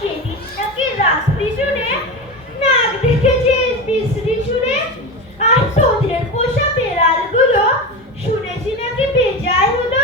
সেদিন নাকি রাত্রি শুনে নাক দেখেছিস বিশ্রী শুনে, আর তোদের পোষা বেড়ালগুলো শুনেছি নাকি বেজায় হলো